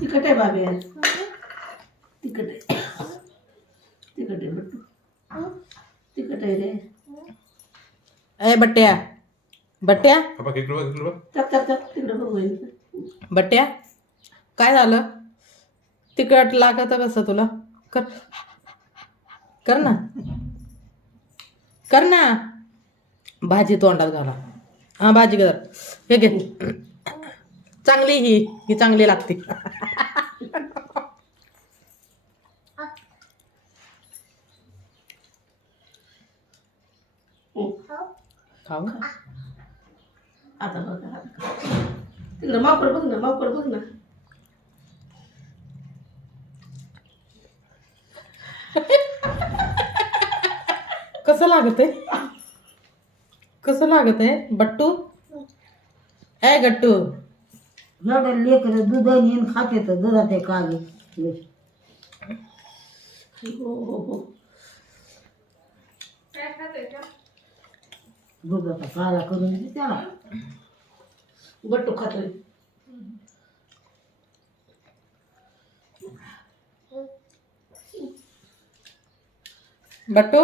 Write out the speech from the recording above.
तिखट आहे बाबी आज. तिखट आहे. तिखट आहे बट्टू. तिखट आहे रे. ए बट्ट्या बट्ट्या टाक टाक टाक तिकडे बघू. बट्ट्या काय झालं? तिखट लागत कसं तुला? कर कर ना, कर ना. भाजी तोंडात घाला. हा भाजी कर. हे घे. चांगली ही चांगली लागते. खाऊ आता बघ तिकडे माकड बघ ना, माकड बघ ना. कसं लागत आहे? कसं लागत आहे बट्टू? ए गट्टू एवढं लेकर दुधाने खाते तर दुधात आहे काली हो हो हो. दुधाचा काळा करून दे त्याला. बट्टू खातोय. बट्टू